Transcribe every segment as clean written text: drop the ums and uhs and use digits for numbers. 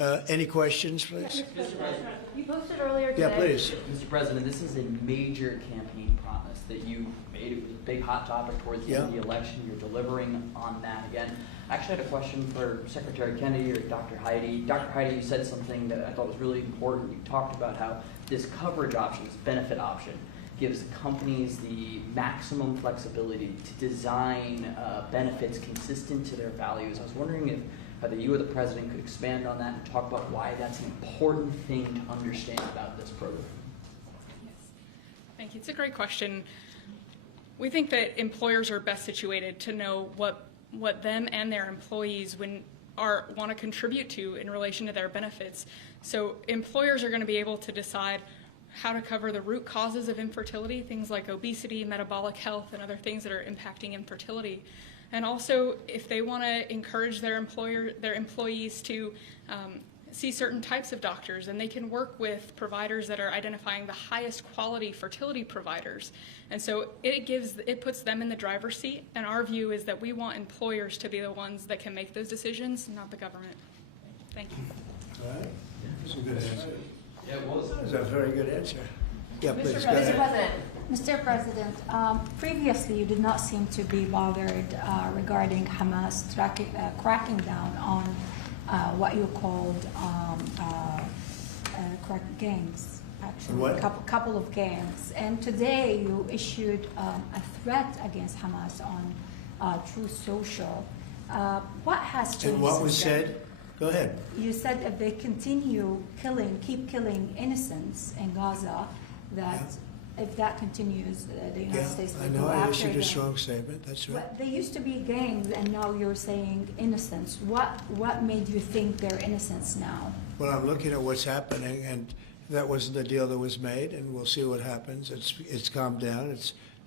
Any questions, please? Mr. President, you posted earlier today. Yeah, please. Mr. President, this is a major campaign promise that you made. It was a big hot topic towards the end of the election. You're delivering on that again. I actually had a question for Secretary Kennedy or Dr. Heidi. Dr. Heidi, you said something that I thought was really important. You talked about how this coverage option, this benefit option, gives companies the maximum flexibility to design benefits consistent to their values. I was wondering if either you or the President could expand on that and talk about why that's an important thing to understand about this program. Yes. Thank you. It's a great question. We think that employers are best situated to know what them and their employees want to contribute to in relation to their benefits. So employers are going to be able to decide how to cover the root causes of infertility, things like obesity, metabolic health, and other things that are impacting infertility. And also, if they want to encourage their employees to see certain types of doctors, and they can work with providers that are identifying the highest quality fertility providers. And so it puts them in the driver's seat, and our view is that we want employers to be the ones that can make those decisions, not the government. Thank you. All right. That's a good answer. Yeah, it was. That's a very good answer. Yeah, please, go Mr. ahead. President. Mr. President, previously you did not seem to be bothered regarding Hamas cracking down on what you called gangs, actually, What? a couple of gangs. And today you issued a threat against Hamas on Truth Social. What has changed? And what was since then? said? Go ahead. You said if they continue keep killing innocents in Gaza, that if that continues, the United States I will know go I after issued a them. strong statement. That's right. But they used to be gangs, and now you're saying innocents. What made you think they're innocents now? Well, I'm looking at what's happening, and that wasn't the deal that was made, and we'll see what happens. It's calmed down.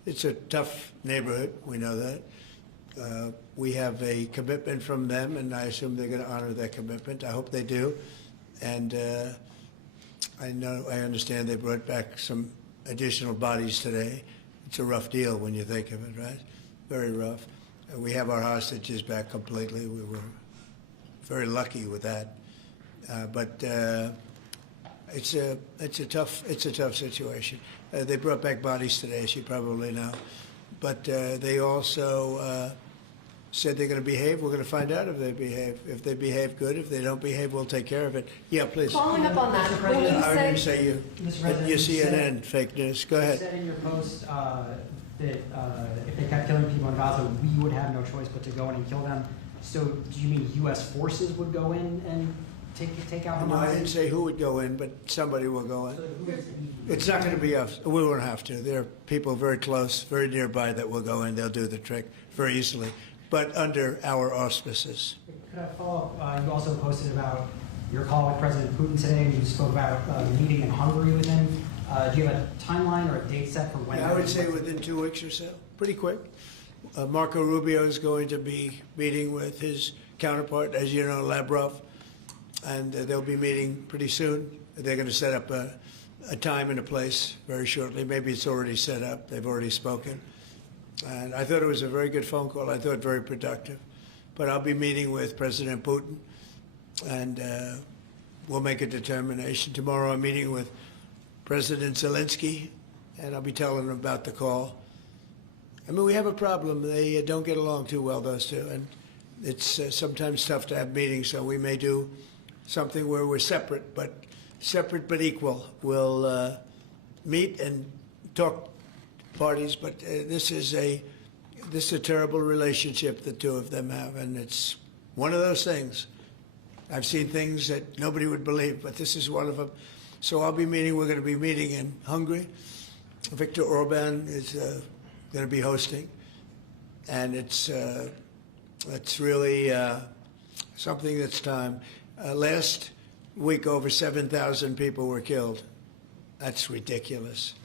It's a tough neighborhood. We know that. We have a commitment from them, and I assume they're going to honor that commitment. I hope they do. And I understand they brought back some additional bodies today. It's a rough deal when you think of it, right? Very rough. We have our hostages back completely. We were very lucky with that. But it's a tough situation. They brought back bodies today, as you probably know. But they also said they're going to behave. We're going to find out if they behave. If they behave good, if they don't behave, we'll take care of it. Yeah, please. Following up on that, when you I didn't said say you. Mr. President, You you CNN said- fake news. Go You ahead. said in your post that if they kept killing people in Gaza, we would have no choice but to go in and kill them. So do you mean U.S. forces would go in and take out Hamas? No, I didn't say who would go in, but somebody will go in. It's not going to be us. We won't have to. There are people very close, very nearby that will go in. They'll do the trick very easily, but under our auspices. Could I follow up? You also posted about your call with President Putin today, and you spoke about the meeting in Hungary with him. Do you have a timeline or a date set for when? Yeah, I would say within 2 weeks or so, pretty quick. Marco Rubio is going to be meeting with his counterpart, as you know, Lavrov, and they'll be meeting pretty soon. They're going to set up a time and a place very shortly. Maybe it's already set up. They've already spoken. And I thought it was a very good phone call. I thought very productive. But I'll be meeting with President Putin, and we'll make a determination. Tomorrow I'm meeting with President Zelensky, and I'll be telling him about the call. I mean, we have a problem. They don't get along too well, those two, and it's sometimes tough to have meetings, so we may do something where we're separate but equal. We'll meet and talk parties, but this is a terrible relationship the two of them have, and it's one of those things. I've seen things that nobody would believe, but this is one of them. So we're going to be meeting in Hungary. Viktor Orban is going to be hosting, and it's really something that's time. Last week, over 7,000 people were killed. That's ridiculous.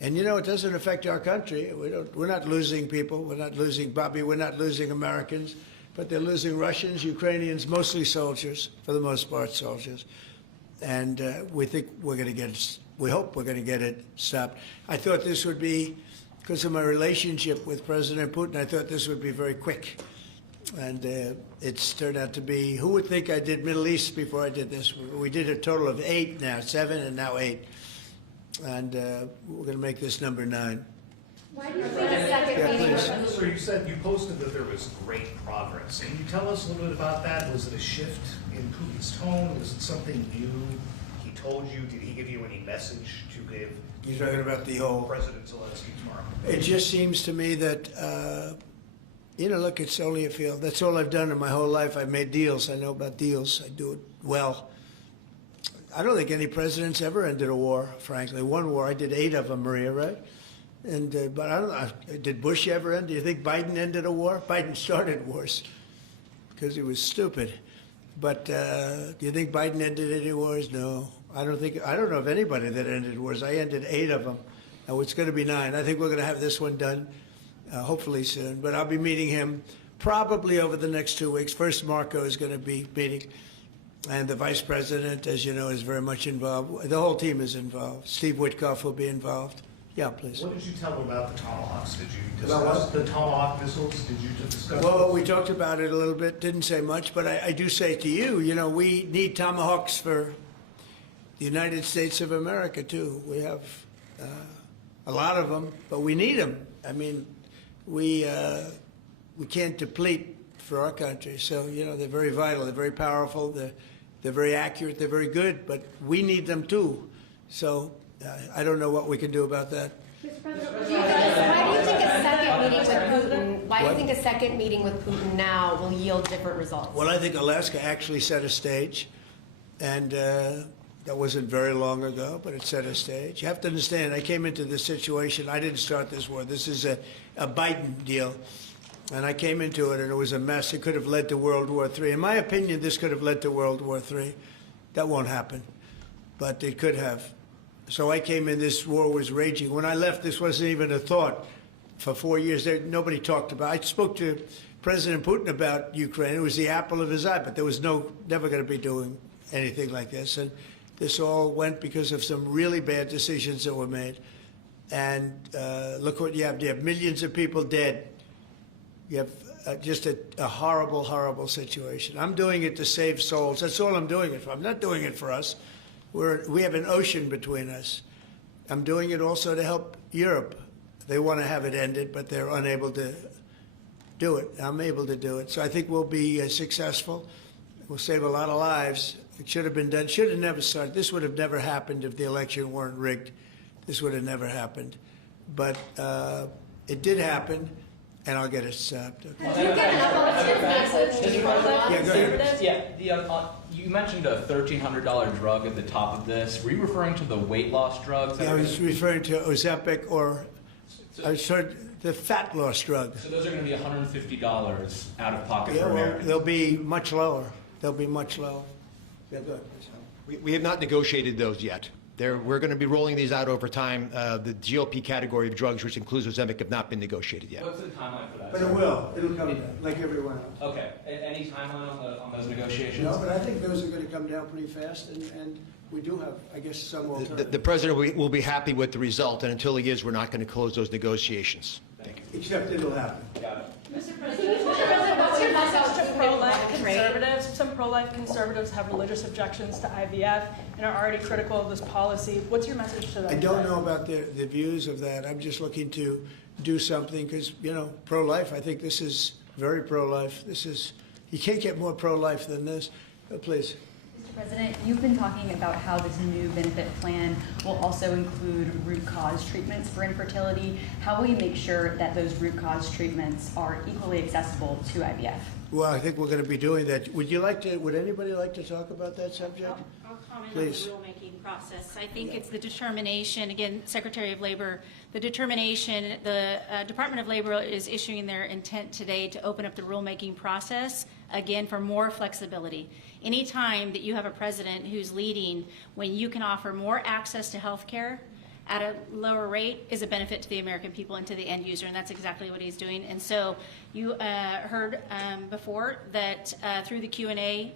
And you know, it doesn't affect our country. We're not losing people. We're not losing Bobby. We're not losing Americans, but they're losing Russians, Ukrainians, mostly soldiers, for the most part, soldiers. And we think we're going to get it. We hope we're going to get it stopped. I thought this would be, because of my relationship with President Putin, I thought this would be very quick. And it's turned out to be, who would think I did Middle East before I did this? We did a total of 8 now, 7 and now 8. And we're going to make this number 9. Why do you think a second Yeah, meeting please. with So you said, you posted that there was great progress. Can you tell us a little bit about that? Was it a shift in Putin's tone? Was it something new he told you? Did he give you any message to give You're talking about the whole... President Zelensky tomorrow? It just seems to me that, look, it's only a field. That's all I've done in my whole life. I've made deals. I know about deals. I do it well. I don't think any president's ever ended a war, frankly. One war, I did 8 of them, Maria, right? And but I don't know, did Bush ever end? Do you think Biden ended a war? Biden started wars because he was stupid. But do you think Biden ended any wars? No. I don't know of anybody that ended wars. I ended 8 of them. Now it's going to be 9. I think we're going to have this one done hopefully soon. But I'll be meeting him probably over the next 2 weeks. First, Marco is going to be meeting. And the vice president, as you know, is very much involved. The whole team is involved. Steve Witkoff will be involved. Yeah, please. What did you tell him about the Tomahawks? Did you About discuss the Tomahawk missiles? Did you discuss? Well, we talked about it a little bit. Didn't say much, but I do say to you, we need Tomahawks for the United States of America, too. We have a lot of them, but we need them. I mean, we can't deplete for our country. So, they're very vital. They're very powerful. They're very accurate. They're very good, but we need them, too. So I don't know what we can do about that. Mr. President, why do you think a second meeting with Putin? Why do you think a second meeting with Putin now will yield different results? Well, I think Alaska actually set a stage, and that wasn't very long ago, but it set a stage. You have to understand, I came into this situation. I didn't start this war. This is a Biden deal, and I came into it, and it was a mess. It could have led to World War III. In my opinion, this could have led to World War III. That won't happen, but it could have. So I came in, this war was raging. When I left, this wasn't even a thought. For 4 years, nobody talked about it. I spoke to President Putin about Ukraine. It was the apple of his eye, but there was never going to be doing anything like this. And this all went because of some really bad decisions that were made. And look what you have. You have millions of people dead. You have just a horrible, horrible situation. I'm doing it to save souls. That's all I'm doing it for. I'm not doing it for us. We have an ocean between us. I'm doing it also to help Europe. They want to have it ended, but they're unable to do it. I'm able to do it. So I think we'll be successful. We'll save a lot of lives. It should have been done. Should have never started. This would have never happened if the election weren't rigged. This would have never happened. But it did happen, and I'll get it stopped. Did you get an updated message to pro-life Yeah, go ahead. conservatives? Yeah, you mentioned a $1,300 drug at the top of this. Were you referring to the weight loss drugs? Yeah, I was referring to Ozempic, or I heard the fat loss drug. So those are going to be $150 out of pocket Yeah, for well, Americans. they'll be much lower. They'll be much lower. Yeah, go ahead. We have not negotiated those yet. We're going to be rolling these out over time. The GLP category of drugs, which includes Ozempic, have not been negotiated yet. What's the timeline for that? But it will. It'll come down, like everyone else. Okay. Any timeline on those negotiations? No, but I think those are going to come down pretty fast, and we do have, I guess, some alternative. The president will be happy with the result, and until he is, we're not going to close those negotiations. Thank you. Except it'll happen. Got it. Mr. President, what's your message to Pro-life pro-life conservatives. Some pro-life conservatives have religious objections to IVF and are already critical of this policy. What's your message to them? I don't know about the views of that. I'm just looking to do something because, pro-life, I think this is very pro-life. You can't get more pro-life than this. Please. Mr. President, you've been talking about how this new benefit plan will also include root cause treatments for infertility. How will you make sure that those root cause treatments are equally accessible to IVF? Well, I think we're going to be doing that. Would anybody like to talk about that subject? I'll comment Please. on the rulemaking process. I think it's the determination, again, Secretary of Labor, the determination, the Department of Labor is issuing their intent today to open up the rulemaking process, again, for more flexibility. Anytime that you have a president who's leading when you can offer more access to health care at a lower rate is a benefit to the American people and to the end user, and that's exactly what he's doing. And so you heard before that through the Q&A,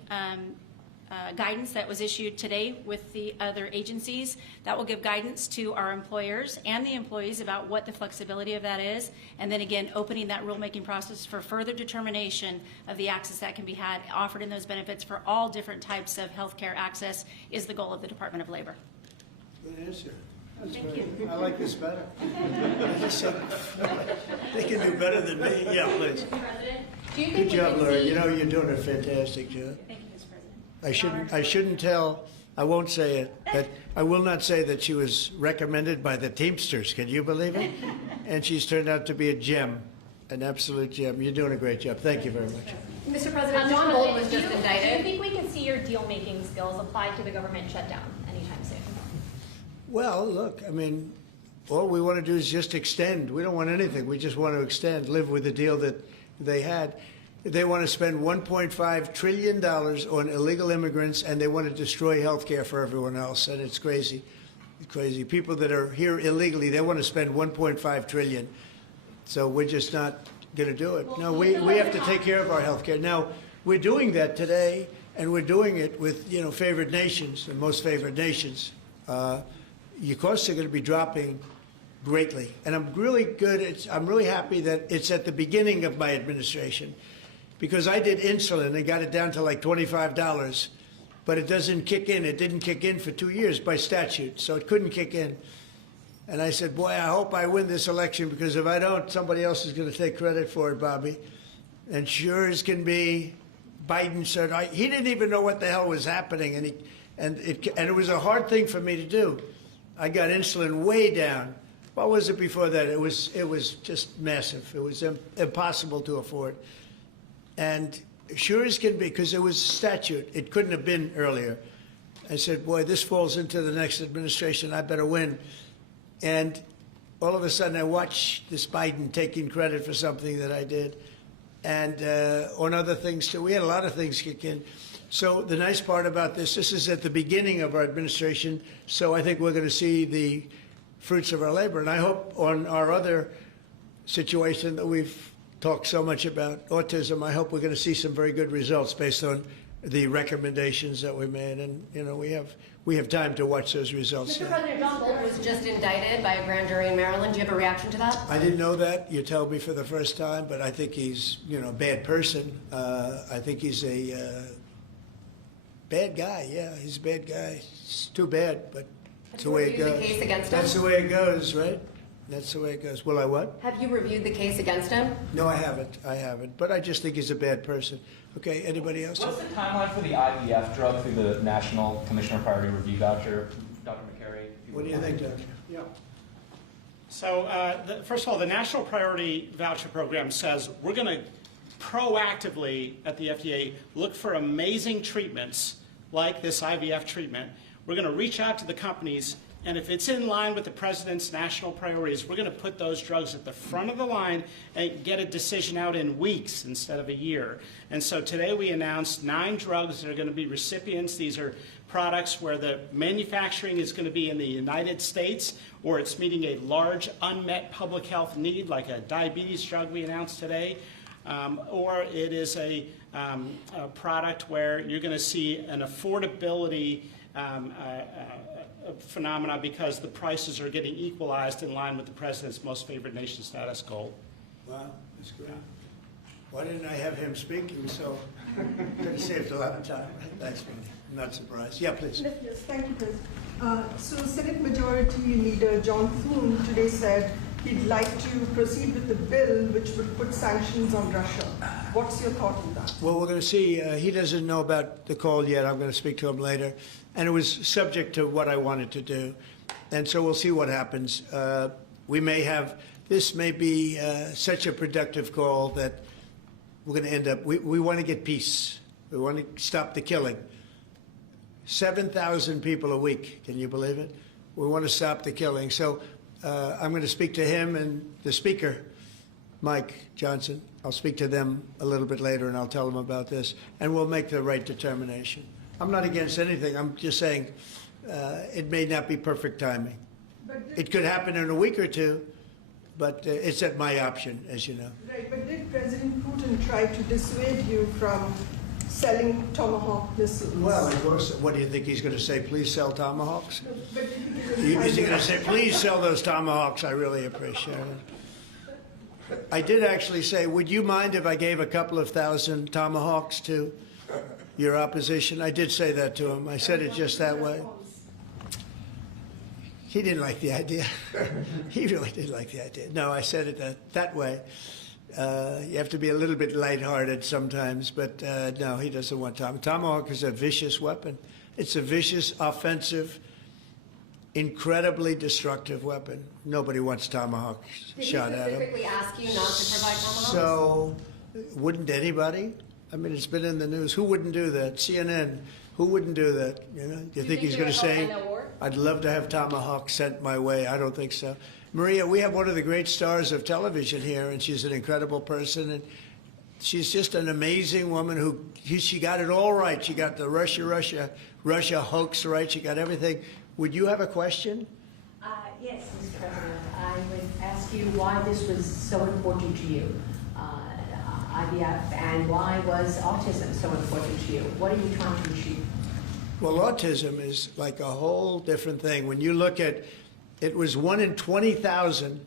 guidance that was issued today with the other agencies. That will give guidance to our employers and the employees about what the flexibility of that is, and then again, opening that rulemaking process for further determination of the access that can be had, offered in those benefits for all different types of healthcare access is the goal of the Department of Labor. Good answer. That's Thank very- you. I like this better. They can do better than me. Yeah, please. President, do you Good think we job, could Laura. see? You know, you're doing a fantastic job. Thank you, Mr. President. I shouldn't tell, I won't say it, but I will not say that she was recommended by the Teamsters. Can you believe it? And she's turned out to be a gem, an absolute gem. You're doing a great job. Thank you very much. Mr. President, John Bolton was just Do you indicted. think we can see your deal-making skills applied to the government shutdown anytime soon? Well, look, I mean, all we want to do is just extend. We don't want anything. We just want to extend, live with the deal that they had. They want to spend $1.5 trillion on illegal immigrants, and they want to destroy health care for everyone else, and it's crazy. It's crazy. People that are here illegally, they want to spend $1.5 trillion. So we're just not going to do it. No, we have to take care of our health care. Now, we're doing that today, and we're doing it with, you know, favored nations, the most favored nations. Your costs are going to be dropping greatly. And I'm really I'm really happy that it's at the beginning of my administration, because I did insulin and got it down to like $25, but it doesn't kick in. It didn't kick in for 2 years by statute, so it couldn't kick in. And I said, boy, I hope I win this election, because if I don't, somebody else is going to take credit for it, Bobby. And sure as can be, Biden said, he didn't even know what the hell was happening, and it was a hard thing for me to do. I got insulin way down. What was it before that? It was just massive. It was impossible to afford. And sure as can be, because it was statute, it couldn't have been earlier. I said, boy, this falls into the next administration. I better win. And all of a sudden, I watched this Biden taking credit for something that I did, and on other things too. We had a lot of things kick in. So the nice part about this is at the beginning of our administration, so I think we're going to see the fruits of our labor. And I hope on our other situation that we've talked so much about, autism, I hope we're going to see some very good results based on the recommendations that we made. And, you know, we have time to watch those results. Mr. President, John Bolton was just indicted by a grand jury in Maryland. Do you have a reaction to that? I didn't know that. You told me for the first time, but I think he's, you know, a bad person. I think he's a bad guy. Yeah, he's a bad guy. It's too bad, but that's the way it goes. Have you reviewed the case against him? That's the way it goes, right? That's the way it goes. Will I what? Have you reviewed the case against him? No, I haven't. I haven't. But I just think he's a bad person. Okay, anybody else? What's the timeline for the IVF drug through the National Commissioner Priority Review Voucher? Dr. McCary? What do you think, Doctor? Yeah. So, first of all, the National Priority Voucher Program says we're going to proactively at the FDA look for amazing treatments like this IVF treatment. We're going to reach out to the companies, and if it's in line with the president's national priorities, we're going to put those drugs at the front of the line and get a decision out in weeks instead of a year. And so today we announced 9 drugs that are going to be recipients. These are products where the manufacturing is going to be in the United States, or it's meeting a large unmet public health need, like a diabetes drug we announced today, or it is a product where you're going to see an affordability phenomena because the prices are getting equalized in line with the president's most favored nation status goal. Wow, that's great. Why didn't I have him speaking? So could have saved a lot of time. Thanks, Mandy. I'm not surprised. Yeah, please. Yes, thank you, President. So Senate Majority Leader John Thune today said he'd like to proceed with the bill which would put sanctions on Russia. What's your thought on that? Well, we're going to see. He doesn't know about the call yet. I'm going to speak to him later. And it was subject to what I wanted to do. And so we'll see what happens. We may have, this may be such a productive call that we're going to end up, we want to get peace. We want to stop the killing. 7,000 people a week. Can you believe it? We want to stop the killing. So I'm going to speak to him and the speaker, Mike Johnson. I'll speak to them a little bit later, and I'll tell them about this, and we'll make the right determination. I'm not against anything. I'm just saying it may not be perfect timing. It could happen in a week or two, but it's at my option, as you know. Right, but did President Putin try to dissuade you from selling Tomahawk missiles. Well, of course, what do you think he's going to say? Please sell Tomahawks? But Is he going to say, please sell those Tomahawks? I really appreciate it. I did actually say, would you mind if I gave a couple of thousand Tomahawks to your opposition? I did say that to him. I said it just that way. He didn't like the idea. He really didn't like the idea. No, I said it that way. You have to be a little bit lighthearted sometimes, but no, he doesn't want Tomahawk. Tomahawk is a vicious weapon. It's a vicious, offensive, incredibly destructive weapon. Nobody wants Tomahawk shot at him. Did he specifically ask you not to provide Tomahawks? So, wouldn't anybody? I mean, it's been in the news. Who wouldn't do that? CNN. Who wouldn't do that? You know? Do you think he's going to say, "I'd love to have Tomahawk sent my way"? I don't think so. Maria, we have one of the great stars of television here, and she's an incredible person, and she's just an amazing woman who she got it all right. She got the Russia hoax right. She got everything. Would you have a question? Yes, Mr. President. I would ask you why this was so important to you, IVF, and why was autism so important to you? What are you trying to achieve? Well, autism is like a whole different thing. When you look at it was 1 in 20,000.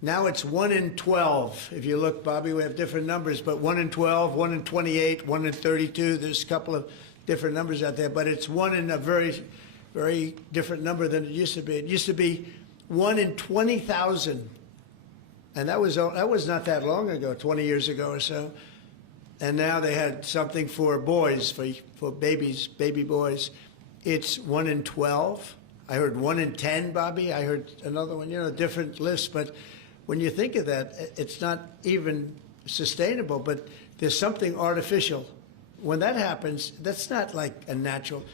Now it's 1 in 12. If you look, Bobby, we have different numbers, but 1 in 12, 1 in 28, 1 in 32. There's a couple of different numbers out there, but it's 1 in a very, very different number than it used to be. It used to be 1 in 20,000, and that was not that long ago, 20 years ago or so. And now they had something for boys, for babies, baby boys. It's 1 in 12. I heard 1 in 10, Bobby. I heard another one, different lists. But when you think of that, it's not even sustainable, but there's something artificial. When that happens, that's not like a natural.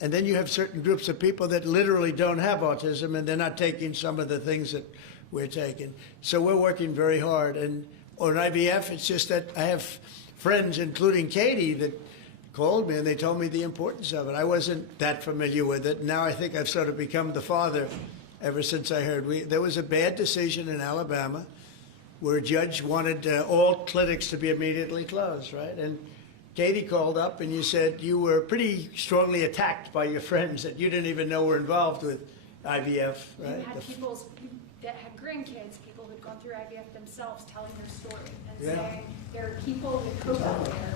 And then you have certain groups of people that literally don't have autism, and they're not taking some of the things that we're taking. So we're working very hard. And on IVF, it's just that I have friends, including Katie, that called me and they told me the importance of it. I wasn't that familiar with it. Now I think I've sort of become the father ever since I heard. There was a bad decision in Alabama where a judge wanted all clinics to be immediately closed, right? And Katie called up and you said you were pretty strongly attacked by your friends that you didn't even know were involved with IVF, right? You had people that had grandkids, people who'd gone through IVF themselves telling their story and saying there are people with hope out there.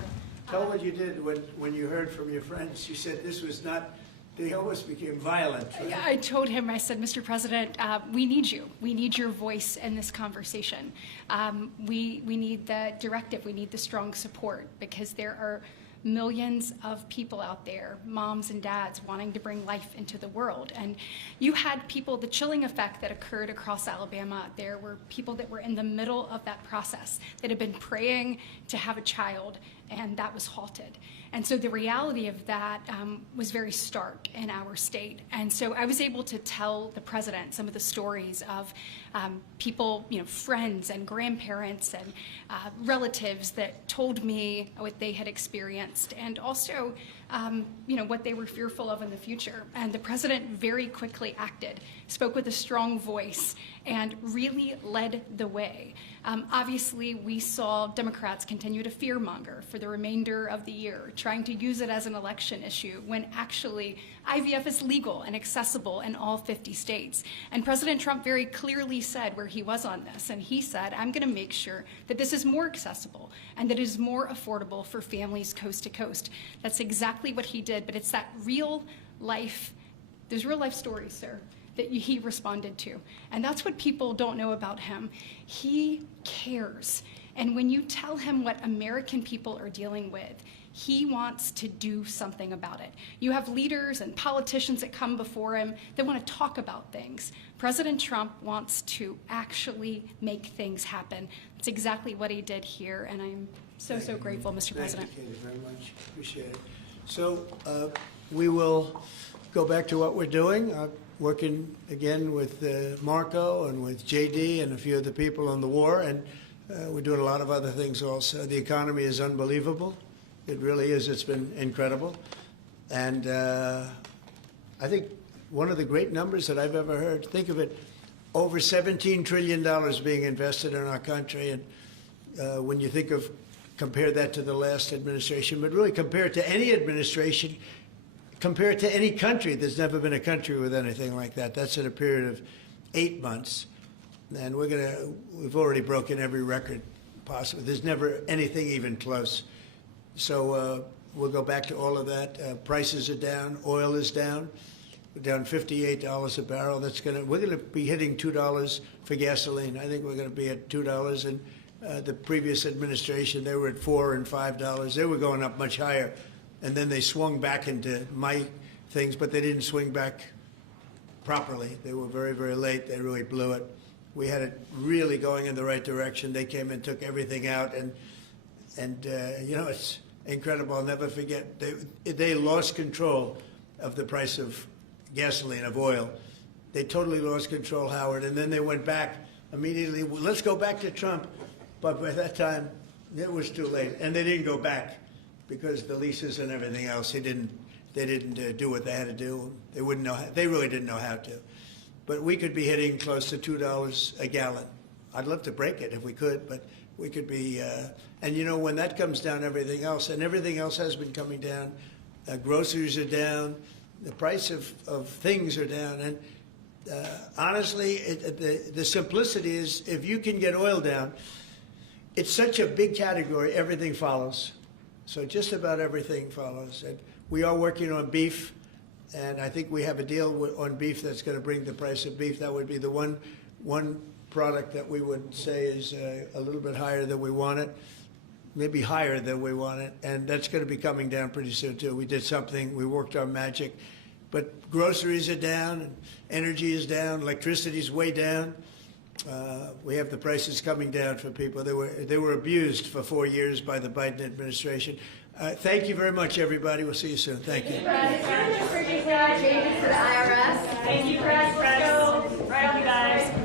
Tell what you did when you heard from your friends. You said this was not, they almost became violent. Right? I told him, I said, Mr. President, we need you. We need your voice in this conversation. We need the directive. We need the strong support because there are millions of people out there, moms and dads, wanting to bring life into the world. And you had people, the chilling effect that occurred across Alabama, there were people that were in the middle of that process that had been praying to have a child, and that was halted. And so the reality of that was very stark in our state. And so I was able to tell the president some of the stories of people, friends and grandparents and relatives that told me what they had experienced and also, what they were fearful of in the future. And the president very quickly acted, spoke with a strong voice, and really led the way. Obviously, we saw Democrats continue to fearmonger for the remainder of the year, trying to use it as an election issue when actually IVF is legal and accessible in all 50 states. And President Trump very clearly said where he was on this, and he said, I'm going to make sure that this is more accessible and that it is more affordable for families coast to coast. That's exactly what he did, but it's that real life, there's real life stories, sir, that he responded to. And that's what people don't know about him. He cares. And when you tell him what American people are dealing with, he wants to do something about it. You have leaders and politicians that come before him that want to talk about things. President Trump wants to actually make things happen. That's exactly what he did here, and I'm so grateful, Mr. President. Thank you, Katie, very much. Appreciate it. So we will go back to what we're doing. Working again with Marco and with JD and a few of the people on the war, and we're doing a lot of other things also. The economy is unbelievable. It really is. It's been incredible. And I think one of the great numbers that I've ever heard, think of it, over $17 trillion being invested in our country. And when you think of compare that to the last administration, but really compare it to any administration, compare it to any country. There's never been a country with anything like that. That's in a period of 8 months. And we've already broken every record possible. There's never anything even close. So we'll go back to all of that. Prices are down. Oil is down. We're down $58 a barrel. We're going to be hitting $2 for gasoline. I think we're going to be at $2. And the previous administration, they were at $4 and $5. They were going up much higher. And then they swung back into my things, but they didn't swing back properly. They were very, very late. They really blew it. We had it really going in the right direction. They came and took everything out, and it's incredible. I'll never forget. They lost control of the price of gasoline, of oil. They totally lost control, Howard, and then they went back immediately. Well, let's go back to Trump. But by that time, it was too late, and they didn't go back because the leases and everything else. They didn't do what they had to do. They wouldn't know. They really didn't know how to. But we could be hitting close to $2 a gallon. I'd love to break it if we could, but we could be. And when that comes down, everything else has been coming down. Groceries are down. The price of things are down. And honestly, the simplicity is if you can get oil down, it's such a big category, everything follows. So just about everything follows. And we are working on beef. And I think we have a deal on beef that's going to bring the price of beef. That would be the one product that we would say is a little bit higher than we want it, maybe higher than we want it. And that's going to be coming down pretty soon, too. We did something. We worked our magic. But groceries are down, and energy is down, electricity is way down. We have the prices coming down for people. They were abused for 4 years by the Biden administration. Thank you very much, everybody. We'll see you soon. Thank you. Changes to the IRS. Thank you, Fred. Let's go. Right on, you guys.